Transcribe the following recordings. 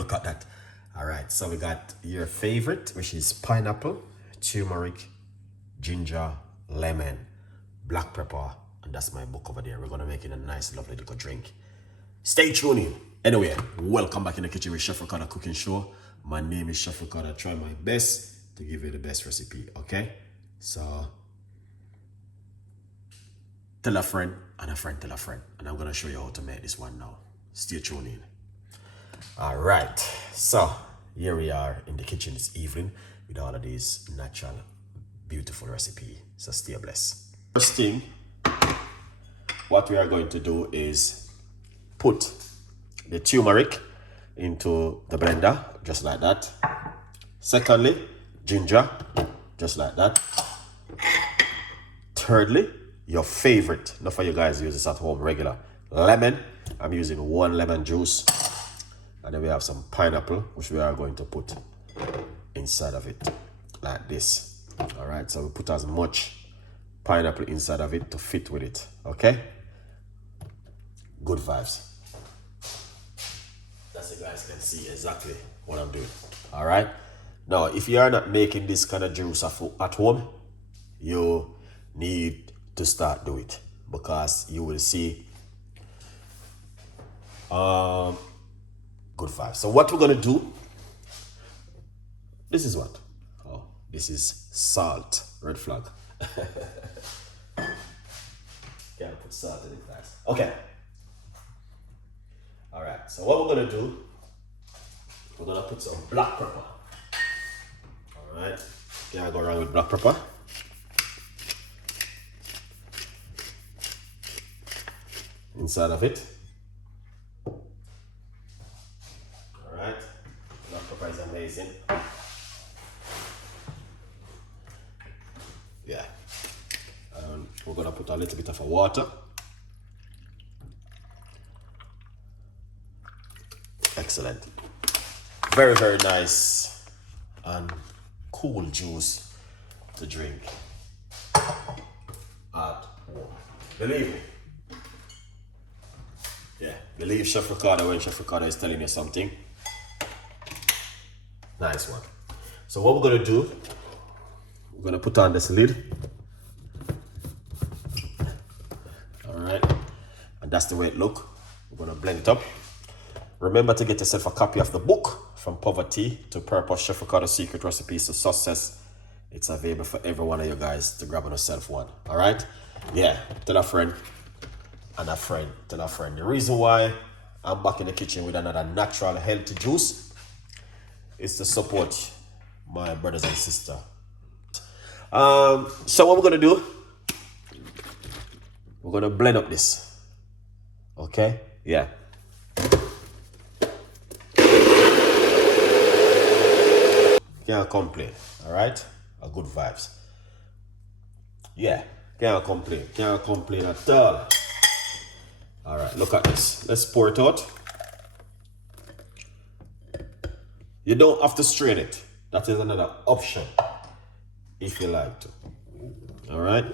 look at that. All right, so we got your favorite, which is pineapple, turmeric, ginger, lemon, black pepper, and that's my book over there. We're gonna make it a nice, lovely little drink. Stay tuned in. Anyway, welcome back in the kitchen with Chef Ricardo Cooking Show. My name is Chef Ricardo. I try my best to give you the best recipe, okay? So, tell a friend, and a friend tell a friend. And I'm gonna show you how to make this one now. Stay tuned in. All right, so here we are in the kitchen this evening with all of these natural, beautiful recipe. So stay blessed. First thing, what we are going to do is put the turmeric into the blender, just like that. Secondly, ginger, just like that. Thirdly, your favorite, not for you guys use this at home, regular lemon. I'm using 1 lemon juice. And then we have some pineapple, which we are going to put inside of it, like this. All right, so we put as much pineapple inside of it to fit with it, okay? Good vibes. That's you guys can see exactly what I'm doing, all right? Now, if you are not making this kind of juice at home, you need to start doing it because you will see good vibes. So what we're gonna do, this is what? Oh, this is salt, red flag. Can't put salt in it, guys. Okay. All right, so what we're gonna do, we're gonna put some black pepper. All right, can't go wrong with black pepper. Inside of it. Black pepper is amazing. Yeah. We're gonna put a little bit of water. Excellent. Very, very nice and cool juice to drink at home. Believe me. Yeah, believe Chef Ricardo when Chef Ricardo is telling you something. Nice one. So what we're gonna do, we're gonna put on this lid. All right, and that's the way it look. We're gonna blend it up. Remember to get yourself a copy of the book, From Poverty to Purpose, Chef Ricardo's Secret Recipes to Success. It's available for every one of you guys to grab on yourself one. All right, yeah, tell a friend. And a friend, tell a friend. The reason why I'm back in the kitchen with another natural healthy juice is to support my brothers and sisters. So what we're gonna do, we're gonna blend up this. Okay? Yeah. Can't complain, all right? A good vibes. Yeah, can't complain at all. All right, look at this. Let's pour it out. You don't have to strain it. That is another option if you like to. All right.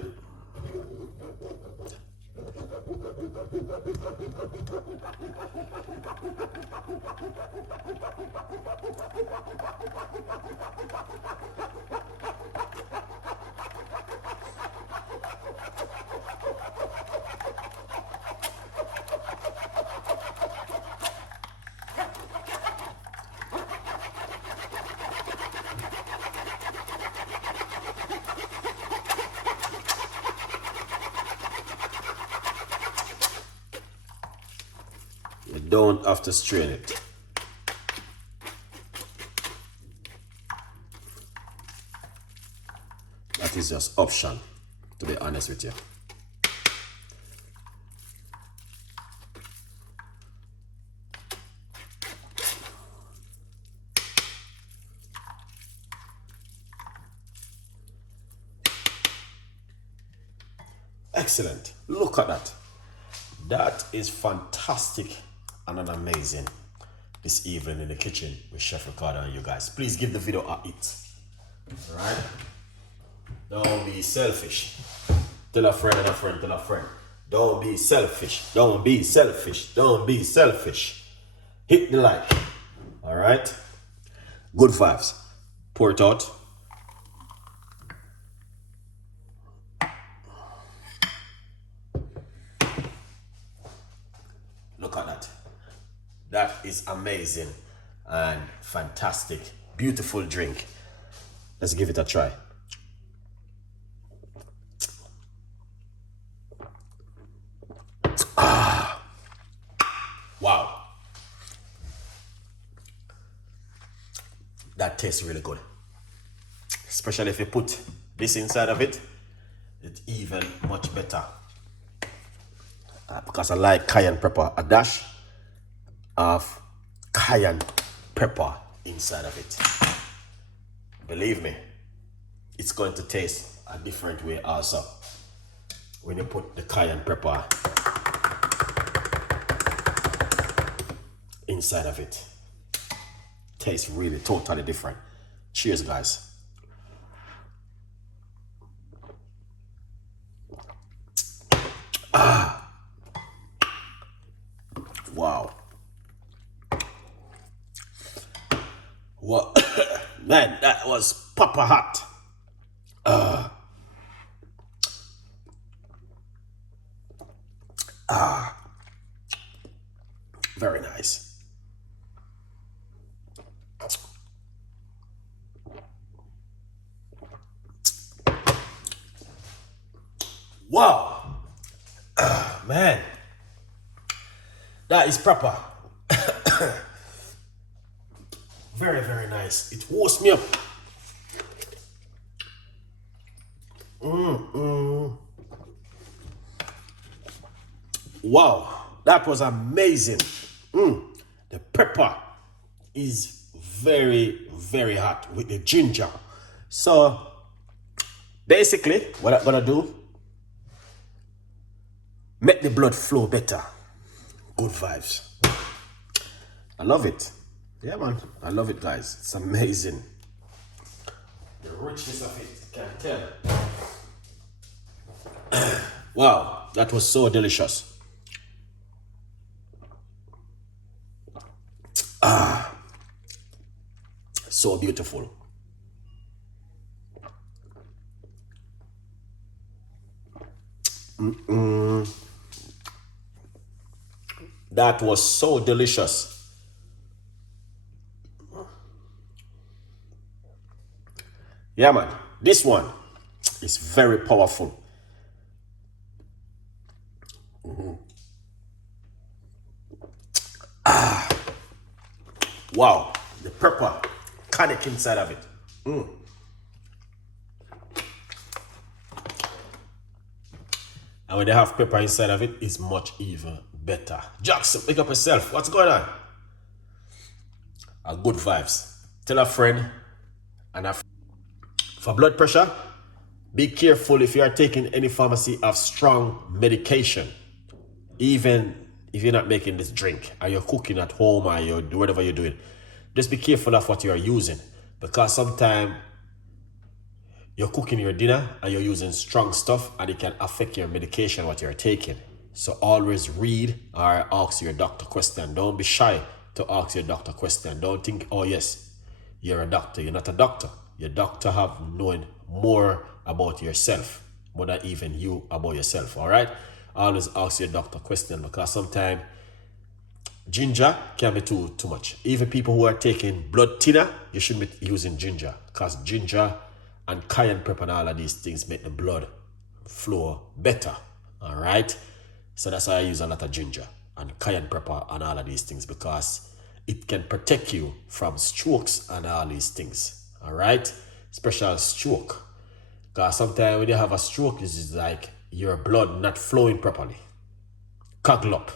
You don't have to strain it. That is just option, to be honest with you. Excellent. Look at that. That is fantastic and an amazing this evening in the kitchen with Chef Ricardo and you guys. Please give the video a hit. Alright? Don't be selfish. Tell a friend and a friend, tell a friend. Don't be selfish. Don't be selfish. Don't be selfish. Hit the like. All right. Good vibes. Pour it out. Look at that. That is amazing and fantastic. Beautiful drink. Let's give it a try. Wow. That tastes really good. Especially if you put this inside of it, it's even much better. Because I like cayenne pepper, a dash of cayenne pepper inside of it. Believe me, it's going to taste a different way also when you put the cayenne pepper inside of it. Tastes really totally different. Cheers, guys. Wow. What? Man, that was proper hot. Very nice. Wow. Man. That is proper. Very, very nice. It warms me up. Wow. That was amazing. The pepper is very, very hot with the ginger. So, basically, what I'm gonna do, make the blood flow better. Good vibes. I love it. Yeah, man. I love it, guys. It's amazing. The richness of it, you can tell. Wow, that was so delicious. So beautiful. That was so delicious. Yeah, man. This one is very powerful. Wow. The pepper canic inside of it. And when they have pepper inside of it, it's much even better. Jackson, pick up yourself. What's going on? Good vibes. Tell a friend. And for blood pressure, be careful if you are taking any pharmacy of strong medication. Even if you're not making this drink, or you're cooking at home, or you're whatever you're doing, just be careful of what you are using. Because sometimes you're cooking your dinner and you're using strong stuff and it can affect your medication, what you're taking. So always read or ask your doctor question. Don't be shy to ask your doctor question. Don't think, oh yes, you're a doctor. You're not a doctor. Your doctor have known more about yourself, more than even you about yourself, all right? Always ask your doctor question because sometimes ginger can be too much. Even people who are taking blood thinner, you shouldn't be using ginger because ginger and cayenne pepper and all of these things make the blood flow better, all right? So that's why I use a lot of ginger and cayenne pepper and all of these things because it can protect you from strokes and all these things, all right? Special stroke. Because sometimes when you have a stroke, it's like your blood not flowing properly. Clog up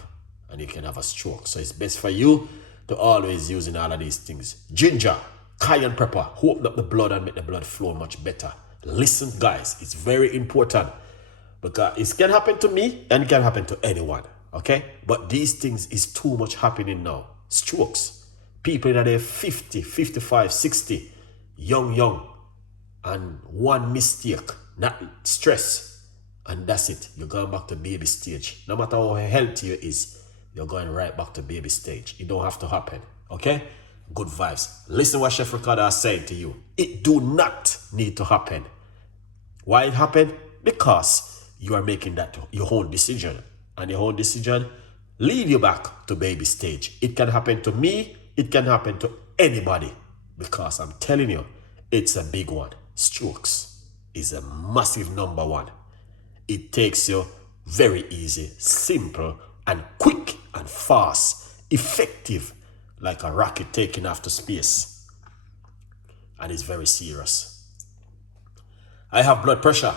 and you can have a stroke. So it's best for you to always using all of these things. Ginger, cayenne pepper, open up the blood and make the blood flow much better. Listen, guys, it's very important because it can happen to me and it can happen to anyone, okay? But these things is too much happening now. Strokes. People that are 50, 55, 60, young, and one mistake, not stress, and that's it. You're going back to baby stage. No matter how healthy you is, you're going right back to baby stage. It don't have to happen, okay? Good vibes. Listen what Chef Ricardo is saying to you. It do not need to happen. Why it happened? Because you are making that your own decision. And your own decision lead you back to baby stage. It can happen to me. It can happen to anybody. Because I'm telling you, it's a big one. Strokes is a massive number one. It takes you very easy, simple, and quick and fast, effective, like a rocket taking off to space. And it's very serious. I have blood pressure.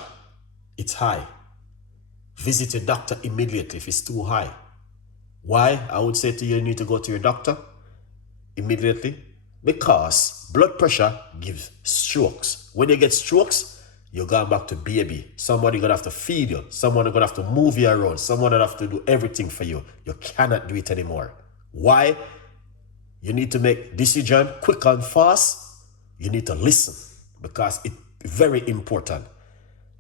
It's high. Visit your doctor immediately if it's too high. Why? I would say to you, you need to go to your doctor immediately, because blood pressure gives strokes. When you get strokes, you're going back to baby. Somebody gonna have to feed you. Someone gonna have to move you around. Someone gonna have to do everything for you. You cannot do it anymore. Why? You need to make decision quick and fast. You need to listen, because it's very important.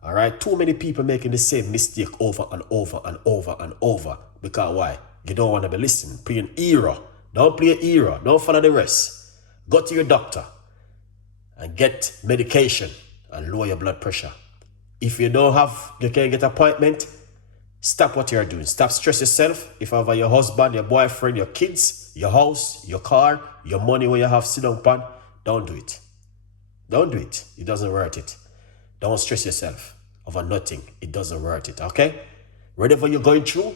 All right? Too many people making the same mistake over and over and over and over. Because why? You don't want to be listening. Play an era. Don't play an era. Don't follow the rest. Go to your doctor and get medication and lower your blood pressure. If you can't get appointment, stop what you're doing. Stop stress yourself. If ever your husband, your boyfriend, your kids, your house, your car, your money where you have sit down pan, don't do it. Don't do it. It doesn't worth it. Don't stress yourself over nothing. It doesn't worth it, okay? Whatever you're going through,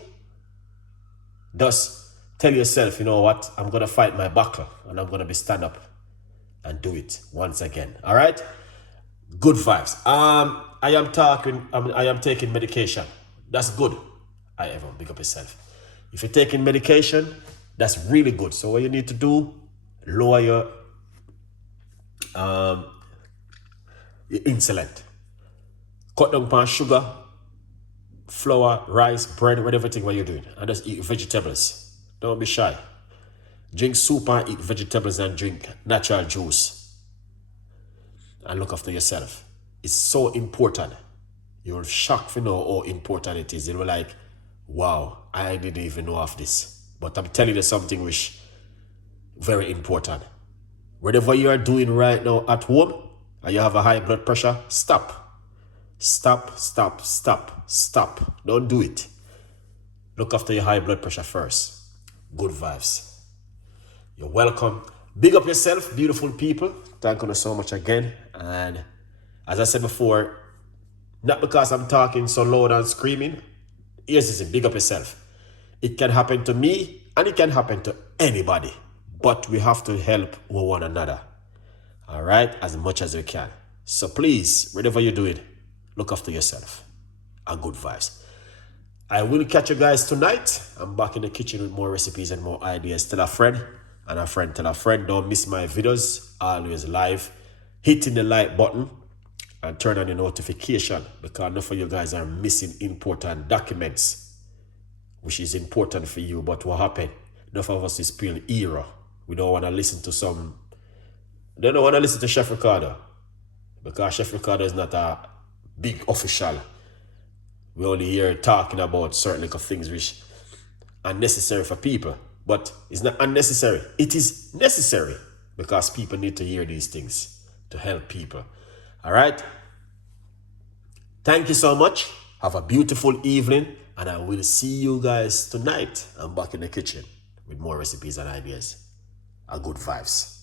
just tell yourself, you know what? I'm going to fight my battle and I'm going to be stand up and do it once again, all right? Good vibes. I am taking medication. That's good. Everyone, big up yourself. If you're taking medication, that's really good. So what you need to do, lower your insulin. Cut down on sugar, flour, rice, bread, whatever thing what you're doing. And just eat vegetables. Don't be shy. Drink soup and eat vegetables and drink natural juice. And look after yourself. It's so important. You're shocked to know how important it is. You'll be like, wow, I didn't even know of this. But I'm telling you something which very important. Whatever you are doing right now at home and you have a high blood pressure, stop. Stop, stop, stop, stop. Don't do it. Look after your high blood pressure first. Good vibes. You're welcome. Big up yourself, beautiful people. Thank you so much again. And as I said before, not because I'm talking so loud and screaming. Here's this, big up yourself. It can happen to me and it can happen to anybody. But we have to help one another. All right? As much as we can. So please, whatever you're doing, look after yourself. And good vibes. I will catch you guys tonight. I'm back in the kitchen with more recipes and more ideas. Tell a friend and a friend tell a friend. Don't miss my videos. Always live. Hitting the like button and turn on the notification, because enough of you guys are missing important documents, which is important for you. But what happened? Enough of us is playing era. We don't want to listen to they don't want to listen to Chef Ricardo, because Chef Ricardo is not a big official. We only hear talking about certain little things which are necessary for people. But it's not unnecessary. It is necessary, because people need to hear these things to help people. All right? Thank you so much. Have a beautiful evening. And I will see you guys tonight. I'm back in the kitchen with more recipes and ideas. Good vibes.